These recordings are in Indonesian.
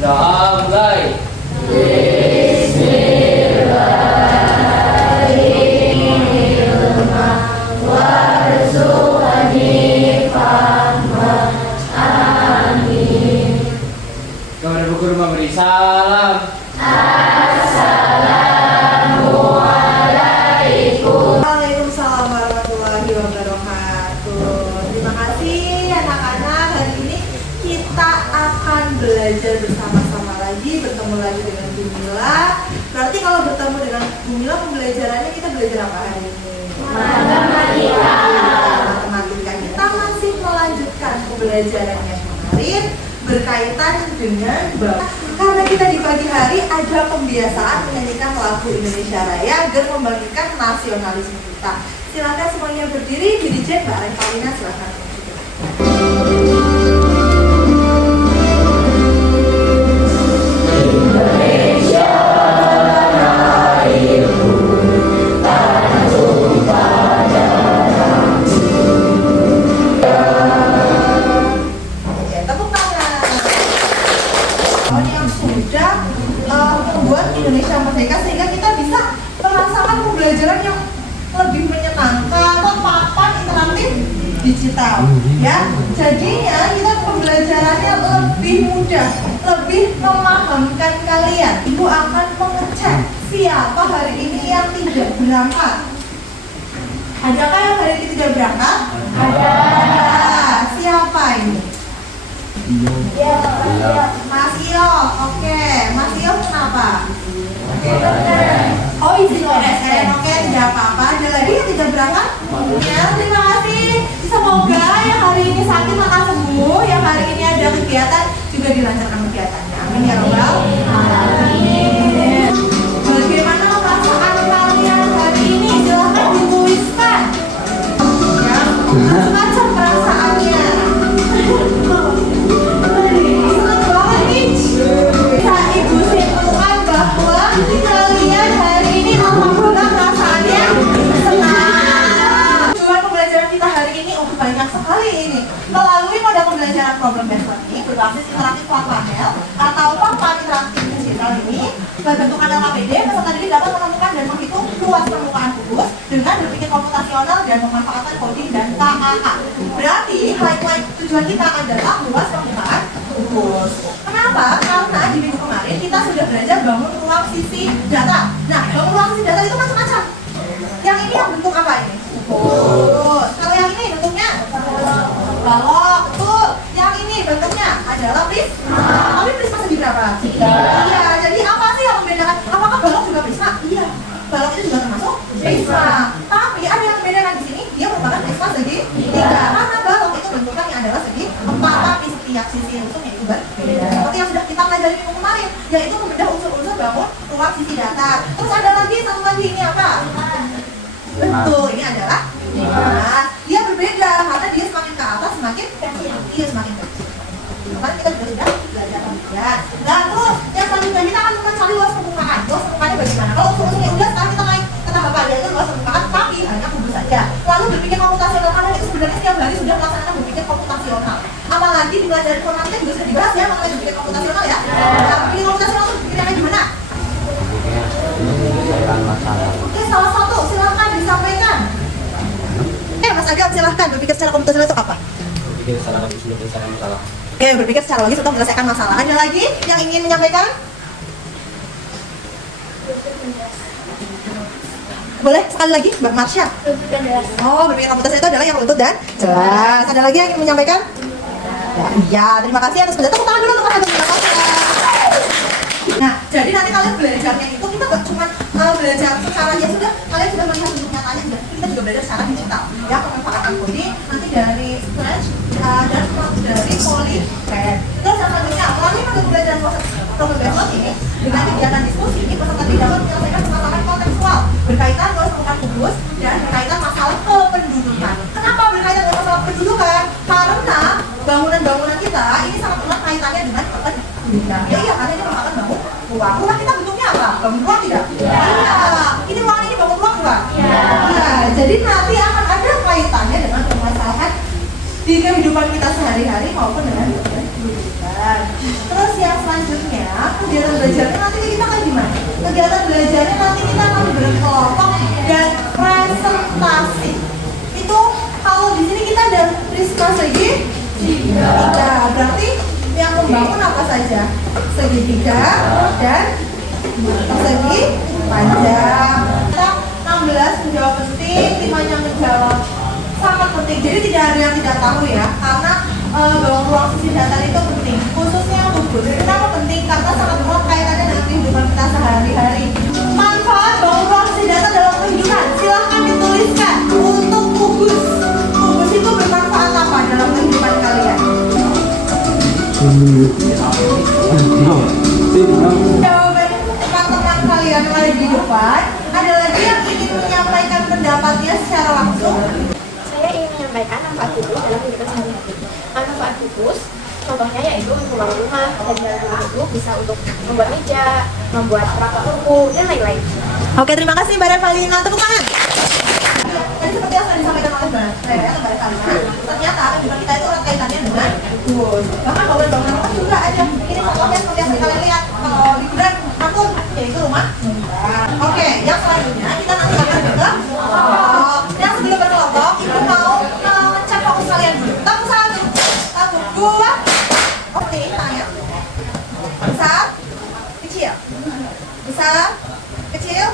Doa mulai. Kepada Bu Guru memberi salam. Waalaikumsalam warahmatullahi wabarakatuh. Terima kasih anak-anak. Hari ini kita akan belajar bersama-sama lagi, bertemu lagi dengan Bu Mila. Berarti kalau bertemu dengan Bu Mila, pembelajarannya kita belajar apa hari ini? Matematika. Kita masih melanjutkan pembelajaran yang kemarin berkaitan dengan karena kita di pagi hari ada pembiasaan menyanyikan lagu Indonesia Raya agar membangkitkan nasionalisme kita. Silakan semuanya berdiri. Dirjen Mbak Renkalina, silakan. Membuat Indonesia merdeka sehingga kita bisa merasakan pembelajaran yang lebih menyenangkan, papan interaktif digital ya. Jadinya kita pembelajarannya lebih mudah, lebih memahamkan kalian. Ibu akan mengecek siapa hari ini yang tidak berangkat. Adakah yang hari ini tidak berangkat? Ada. Siapa ini? Mas Iyo, oke. Mas Iyo kenapa? Oh, izin OSN, oke, tidak apa-apa. Ada lagi yang tidak berangkat? Ya, terima kasih. Semoga yang hari ini sakit maka sembuh, yang hari ini ada kegiatan juga dilancarkan kegiatannya. Amin ya robbal alamin. Bagaimana perasaan kalian hari ini? Silahkan dituliskan. Ya, macam perasaannya. Bisa Ibu simpulkan bahwa kalian hari ini alhamdulillah perasaannya senang. Tujuan pembelajaran kita hari ini banyak sekali ini. Melalui model pembelajaran problem based learning berbasis interaktif flat panel atau papan interaktif digital ini, berbentukan LKPD, peserta didik dapat menemukan dan menghitung luas permukaan kubus dengan berpikir komputasional dan memanfaatkan coding dan KAA. Berarti highlight tujuan kita adalah luas permukaan kubus. Kenapa? Karena di minggu kemarin kita sudah belajar bangun ruang sisi data. Nah, bangun ruang sisi data itu macam-macam. Yang ini yang bentuk apa ini? Kubus. Kalau yang ini bentuknya balok, betul. Yang ini bentuknya adalah prisma. Tapi prisma segi berapa? 3. Iya, jadi apa sih yang membedakan? Apakah balok juga prisma? Iya. Balok itu juga termasuk prisma. Tapi ada yang membedakan di sini, dia merupakan prisma segi 3. Karena balok itu bentuknya adalah segi 4, tapi setiap sisi unsurnya itu berbeda. Seperti yang sudah kita pelajari minggu kemarin, yaitu membedah unsur-unsur bangun ruang sisi data. Terus ada lagi satu lagi, ini apa? Betul, ini adalah luas. Dia berbeda karena dia semakin ke atas semakin kecil. Iya, semakin kecil. Kemarin kita juga sudah belajar lihat. Nah, terus yang selanjutnya kita akan mencari luas permukaan. Luas permukaannya bagaimana? Kalau unsur-unsurnya udah, sekarang kita naik ke tahap apa? Yaitu luas permukaan, tapi hanya kubus saja. Lalu berpikir komputasional, karena itu sebenarnya setiap hari sudah melaksanakan berpikir komputasional. Apalagi di pelajaran informatika juga sudah dibahas ya mengenai berpikir komputasional ya. Nah, berpikir komputasional itu berpikirnya gimana? Oke, salah satu, silahkan disampaikan. Mas Agam, silahkan berpikir secara komputasional itu apa? Berpikir secara logis untuk menyelesaikan masalah. Oke, berpikir secara logis untuk menyelesaikan masalah. Ada lagi yang ingin menyampaikan? Boleh sekali lagi, Mbak Marsha? Oh, berpikir komputasional itu adalah yang runtut dan jelas. Ada lagi yang ingin menyampaikan? Ya, iya, terima kasih atas penjelasan. Tepuk tangan dulu untuk Mas Agam. Nah, jadi nanti kalian belajarnya itu kita gak cuma belajar secara ya sudah, kalian sudah melihat bentuk nyatanya, kita juga belajar secara digital ya, pemanfaatan coding nanti dari Scratch dan dari Polypad. Terus yang selanjutnya melalui metode pembelajaran problem based learning ini dengan kegiatan diskusi ini peserta didik dapat menyelesaikan permasalahan kontekstual berkaitan luas permukaan kubus dan berkaitan masalah kependudukan. Kenapa berkaitan dengan masalah kependudukan? Karena bangunan-bangunan kita ini sangat erat kaitannya dengan kependudukan. Ya iya, karena ini merupakan bangun ruang. Rumah kita bentuknya apa? Bangun ruang tidak? Iya. Ini ruangan ini bangun ruang bukan? Iya. Jadi nanti akan ada kaitannya dengan permasalahan di kehidupan kita sehari-hari maupun dengan kependudukan. Terus yang selanjutnya kegiatan belajarnya nanti kita akan gimana? Kegiatan belajarnya nanti kita akan berkelompok dan presentasi. Itu kalau di sini kita ada prisma segi 3. Berarti yang membangun apa saja? Segitiga dan persegi panjang. Kita 16 menjawab penting, 5-nya menjawab sangat penting. Jadi tidak ada yang tidak tahu ya, karena bahwa ruang sisi datar itu penting, khususnya gugus. Kenapa penting? Karena sangat erat kaitannya dengan kehidupan kita sehari-hari. Manfaat bangun ruang sisi datar dalam kehidupan, silahkan dituliskan untuk gugus. Gugus itu bermanfaat apa dalam kehidupan kalian? Jawaban teman-teman kalian yang ada di depan. Ada lagi yang ingin menyampaikan pendapatnya secara langsung? Saya ingin menyampaikan manfaat bukus dalam kehidupan sehari-hari. Manfaat bukus, contohnya yaitu untuk membangun rumah, dan dalam rumah itu bisa untuk membuat meja, membuat perangkat buku, dan lain-lain. Oke, terima kasih Mbak Revalina. Tepuk tangan. Tadi seperti yang sudah disampaikan oleh Mbak Revalina, ternyata kehidupan kita itu erat kaitannya dengan bukus. Bahkan bangunan rumah juga ada. Ini contohnya seperti yang kalian lihat. Kalau liburan atur, yaitu rumah. Oke, yang selanjutnya kita nanti akan berkelompok. Yang sebelum berkelompok, ibu mau ngecek fokus kalian dulu. Tepuk 1, 2. Oke, tangannya. Besar, kecil. Besar, kecil.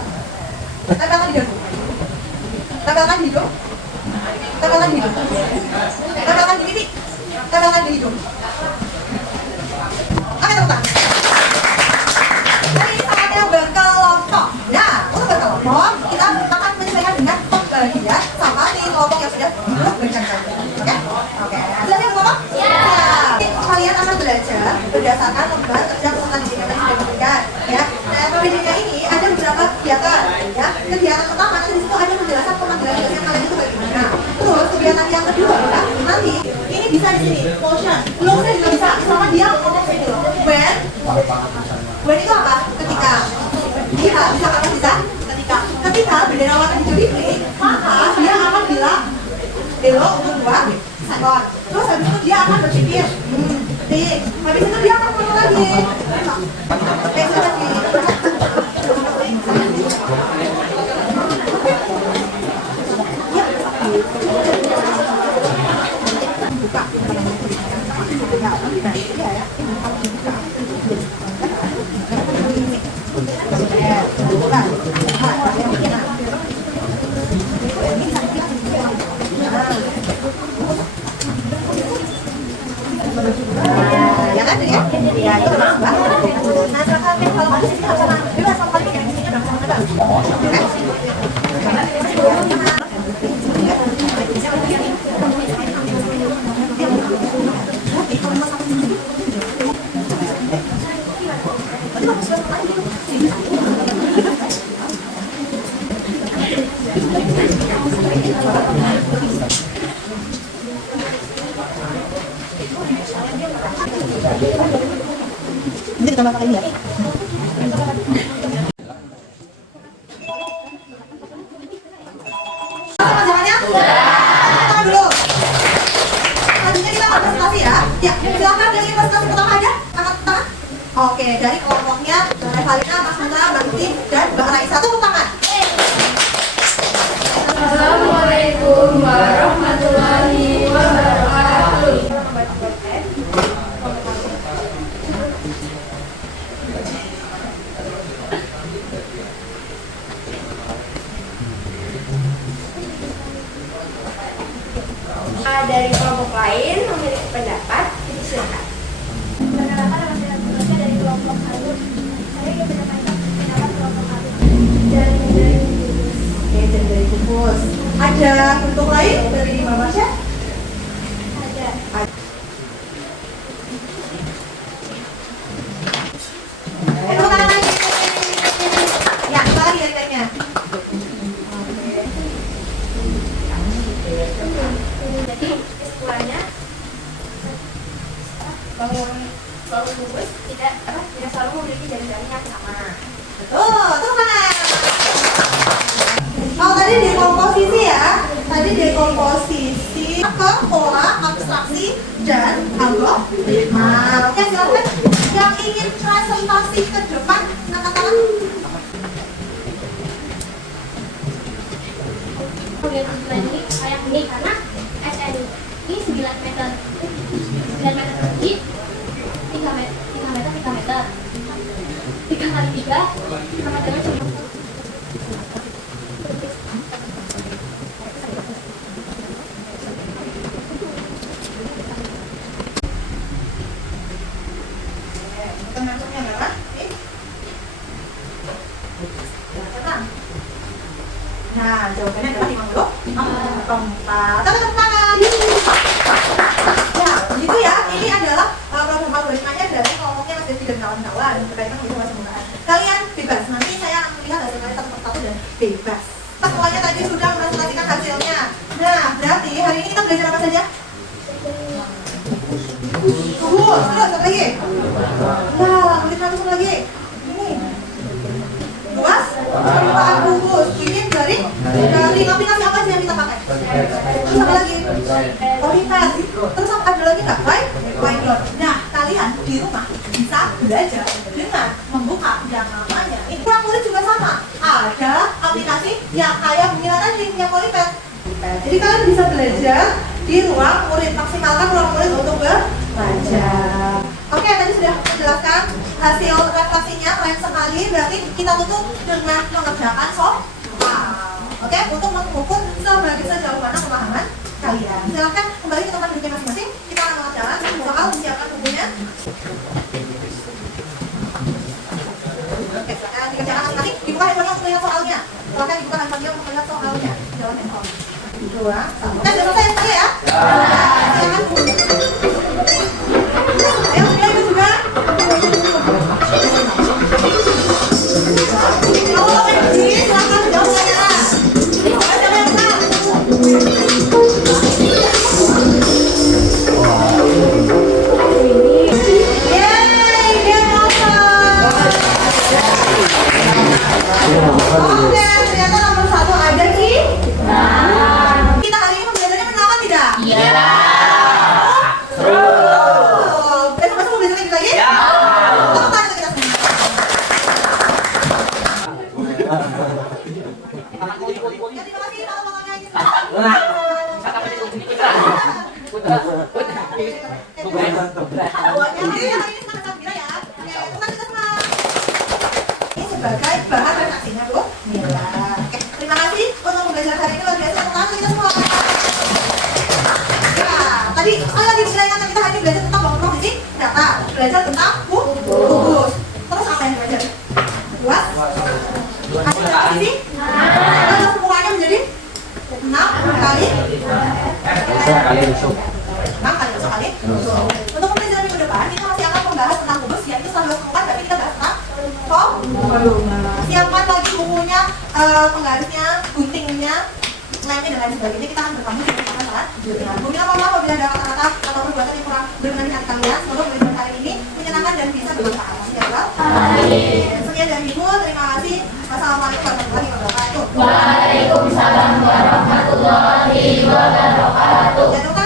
Tempelkan hidung. Tempelkan hidung. Tempelkan hidung. Tempelkan di pipi. Tempelkan di hidung. Oke, tepuk tangan. Jadi saatnya berkelompok. Nah, untuk berkelompok kita akan menyesuaikan dengan pembagian sama di kelompok yang sudah berjalan. Oke? Oke. Sudah siap kelompok? Ya. Kalian akan belajar berdasarkan lembar kerja peserta didik yang sudah diberikan. Ya. Nah, pembediannya ini ada beberapa kegiatan. Ya. Kegiatan pertama nanti di situ ada penjelasan pemanggilan tugasnya kalian itu bagaimana. Terus kegiatan yang kedua ya, nanti ini bisa di sini motion. Belum saya juga bisa. Sama dia ngomong kayak gitu. When itu apa? Ketika bisa apa bisa? Ketika bendera warna hijau dipilih, maka dia akan bilang belok untuk 2 sekon. Terus habis itu dia akan berpikir habis itu dia akan ngomong lagi. Sudah lagi. Ya kan ya? Ya itu nambah. Nah silakan kalau kamu sih nggak sama bebas sama kali ini sini nggak sama bebas. Ini ditambah pakai ini ya. Jangannya? Tahan dulu. Selanjutnya kita akan presentasi ya. Ya, silakan yang ingin presentasi pertama ada angkat tangan. Oke, dari kelompoknya Mbak Revalina, Mas Putra, Mbak Tuti, dan Mbak Raisa. Tepuk tangan. Assalamualaikum warahmatullahi wabarakatuh. Dari kelompok lain memiliki pendapat, silakan. Perkenalkan nama saya Tulusnya dari kelompok 1. Saya ingin menyampaikan pendapat kelompok 1. Dari gugus. Oke, dari gugus. Ada bentuk lain dari Mbak Marsha? Ada. Tepuk tangan lagi. Ya, kita lagi lihatnya. Jadi kesimpulannya bangun gugus tidak selalu memiliki jari-jari yang sama. Tepuk tangan. Oh, tadi dekomposisi ya. Tadi dekomposisi ke pola, abstraksi, dan algoritma. Oke, silakan. yang ingin presentasi ke depan, angkat tangan. Kemudian ini kayak gini karena SN ini 9 meter 9 meter tinggi 3 meter 3 meter 3 kali 3 sama dengan cuma Masuknya berapa? Nah, jawabannya adalah 54. Tepuk tangan. Ya, gitu ya. Ini adalah problem algoritmanya dari kelompoknya masih tidak kawan-kawan berkaitan dengan bahasa penggunaan. Kalian bebas. Nanti saya akan melihat hasil kalian satu persatu dan bebas. Semuanya tadi sudah mempresentasikan hasilnya. Nah, berarti hari ini kita belajar apa saja? Terus apa lagi? Nah, algoritma itu apa lagi? Ini. Luas, permukaan bungkus. Bikin dari aplikasi apa sih yang kita pakai? Terus apa lagi? Polypath. Terus ada lagi nggak? Whiteboard. Nah, kalian di rumah bisa belajar dengan membuka yang namanya. Ini kurang murid juga sama. Ada aplikasi yang kayak Mila tadi, yang Polypath. Jadi kalian bisa belajar di ruang murid, maksimalkan ruang murid untuk belajar. Oke, tadi sudah menjelaskan hasil refleksinya, keren sekali. Berarti kita tutup dengan mengerjakan soal. Oke, untuk mengukur sebagai sejauh mana pemahaman kalian. Silakan kembali ke tempat duduknya masing-masing. Kita akan mengerjakan soal, menyiapkan bukunya. Oke, silakan dikerjakan masing-masing. Dibuka handphonenya untuk lihat soalnya. Silakan dibuka handphonenya untuk lihat soalnya. Jalan handphone. 2, 1. Sudah selesai sekali ya? Silakan. Ayo, Mila ikut juga. Kalau energi, silakan jawab saya. Siapa yang menang? Yeay, game over. Oke, ternyata nomor 1 ada Ki. Kita hari ini pembelajarannya menyenangkan tidak? Iya. Besok mau belajar lagi lagi? Iya. Tepuk tangan untuk kita semua. Ya, terima kasih kalau ngomongnya. Ini sebagai bahan reaksinya, Bu. Oke, terima kasih untuk belajar hari ini luar biasa. Tepuk tangan untuk kita semua. Tadi sekali lagi kita hari ini belajar tentang bangun posisi data, belajar tentang gugus. Terus apa yang belajar? Luas? Hasil posisi? Terus semuanya menjadi 6 kali 6 kali besok kali. Untuk pembelajaran minggu depan kita masih akan membahas tentang gugus, yaitu setelah keempat tapi kita bahas tentang volume. Siapkan lagi bukunya, penggarisnya, guntingnya, lemnya dan lain sebagainya. Kita akan bertemu dengan saat berikutnya. Mungkin apa apabila ada kata-kata atau perbuatan yang kurang berkenan di hati kalian. Semoga pembelajaran kali ini menyenangkan dan bisa bermanfaat. Sekian dari Ibu, terima kasih. Wassalamualaikum warahmatullahi wabarakatuh. Waalaikumsalam warahmatullahi wabarakatuh.